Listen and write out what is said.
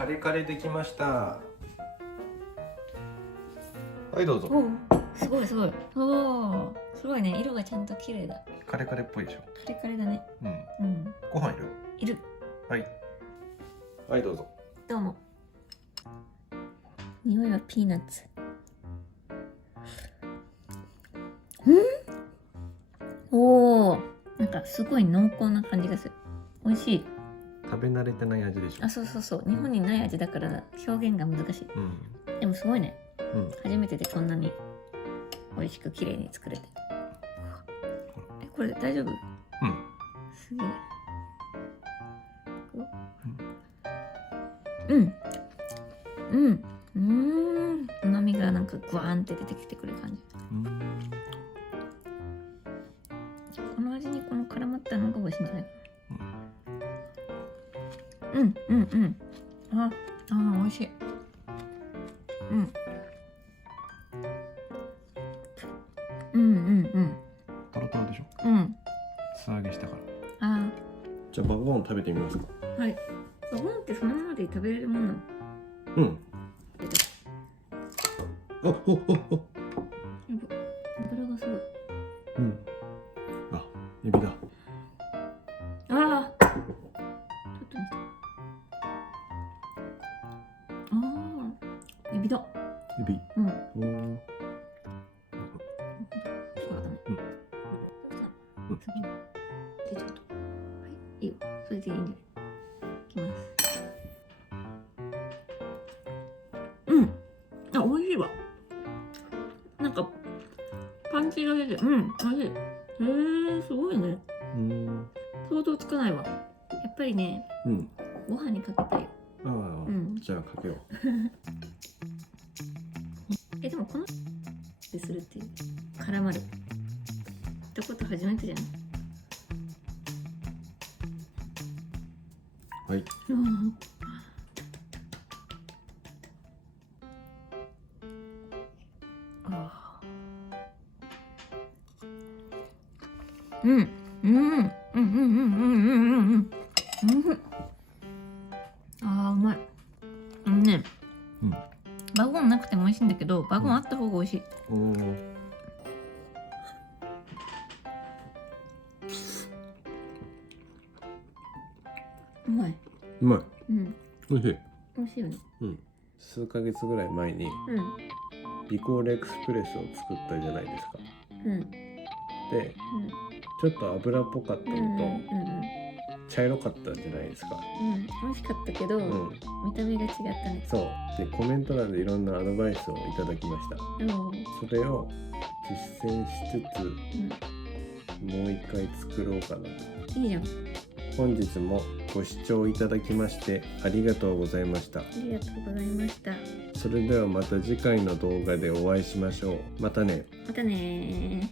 カレカレできました。はいどうぞ。おすごいすごい。おすごいね、色がちゃんと綺麗だ。カレカレっぽいでしょ。カレカレだね。うん。うん。ご飯いる？いる。はいはいどうぞ。どうも。匂いはピーナッツ。おお、なんかすごい濃厚な感じがする。美味しい。食べ慣れてない味でしょ。あ、そうそうそう。日本にない味だから表現が難しい。でもすごいね。初めてでこんなに美味しく綺麗に作れて。え、これ大丈夫？すげえ。旨味がなんかグワーンって出てきてくる感じ。この味にこの絡まったのが美味しいんじゃないかな。美味しい。トロトロでしょ。素揚げしたから。じゃあバゴン食べてみますか。はい。バゴンってそのままで食べれるもんなの？お油がすごい。あ、エビだ。ちょっと見て。エビだ。エビ。そうだね。でちょっと。はい、いいよ。それでいいんじゃない？いきます。あ、美味しいわ。なんかパンチが出て、美味しい。すごいね。想像つかないわ。やっぱりね、ご飯にかけたい。じゃあかけよう。でもこのでするっていう絡まるってこと初めてじゃん。はい。うまい。バゴンなくても美味しいんだけど、バゴンあった方が美味しい。うまい。うまい。美味しい。美味しいよね。数ヶ月ぐらい前にリコールエクスプレスを作ったじゃないですか。で、ちょっと油っぽかったのと茶色かったじゃないですか。美味しかったけど、見た目が違ったね。そうで、コメント欄でいろんなアドバイスをいただきました。それを実践しつつ、もう一回作ろうかなと。いいじゃん。本日もご視聴いただきましてありがとうございました。ありがとうございました。それではまた次回の動画でお会いしましょう。またね。またねー。